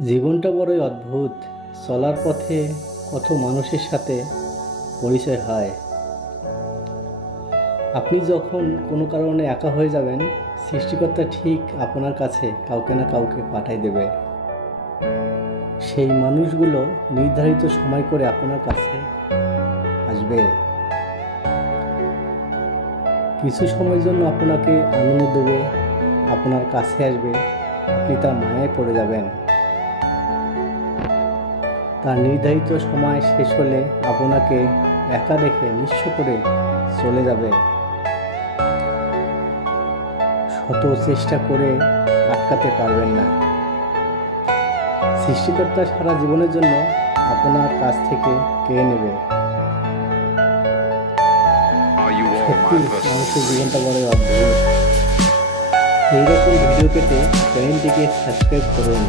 জীবনটা বড়ই অদ্ভুত। চলার পথে কত মানুষের সাথে পরিচয় হয়। আপনি যখন কোনো কারণে একা হয়ে যাবেন, সৃষ্টিকর্তা ঠিক আপনার কাছে কাউকে না কাউকে পাঠাই দেবে। সেই মানুষগুলো নির্ধারিত সময় করে আপনার কাছে আসবে। কিছু সময়ের জন্য আপনাকে আনন্দ দেবে, আপনার কাছে আসবে, আপনি তার মায়ায় পড়ে যাবেন। তার নির্ধারিত সময় শেষ হলে আপনাকে একা রেখে নিঃস্ব করে চলে যাবে। শত চেষ্টা করে আটকাতে পারবেন না। সৃষ্টিকর্তা সারা জীবনের জন্য আপনার কাছ থেকে কেড়ে নেবে। সত্যি মানুষের জীবনটা বড় অদ্ভুত। এইরকম ভিডিও পেতে চ্যানেলটিকে সাবস্ক্রাইব করুন।